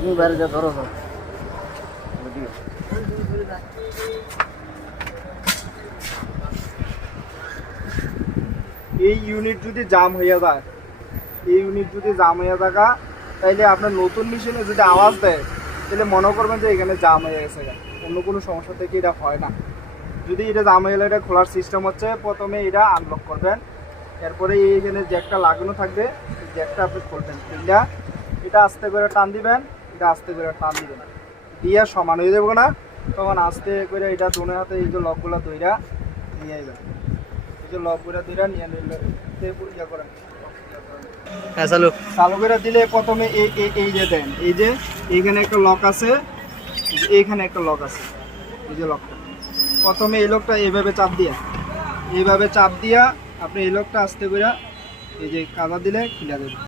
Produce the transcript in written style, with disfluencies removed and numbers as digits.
তুমি বাইরে যা ধরো তো। এই ইউনিট যদি জাম হইয়া যায়, এই ইউনিট যদি জাম হইয়া থাকা, তাইলে আপনার নতুন মেশিনে যদি আওয়াজ দেয় তাহলে মনে করবেন যে এখানে জাম হয়ে গেছে। অন্য কোনো সমস্যা থেকে এটা হয় না। যদি এটা জাম হয়ে গেলে এটা খোলার সিস্টেম হচ্ছে, প্রথমে এটা আনলক করবেন, এরপরে এইখানে জ্যাকটা লাগানো থাকবে, জ্যাকটা আপনি খুলবেন, এটা আস্তে করে টান দিবেন, এটা আস্তে করে টান দিবেন, দিয়ে সমান হয়ে যাবে না, তখন আস্তে করে এটা দোনো হাতে এই যে লকগুলো দইরা নিয়ে যাবেন, এই যে লকগুলো দইরা নিয়ে নিলে ইয়া করেন। হ্যাঁ চালু। চালু করে দিলে প্রথমে এই যে দেন, এই যে এইখানে একটা লক আছে, এইখানে একটা লক আছে, এই যে লকটা, প্রথমে এই লকটা এইভাবে চাপ দিয়া আপনি এই লকটা আস্তে করে এই যে কাদা দিলে খুলে দেবেন।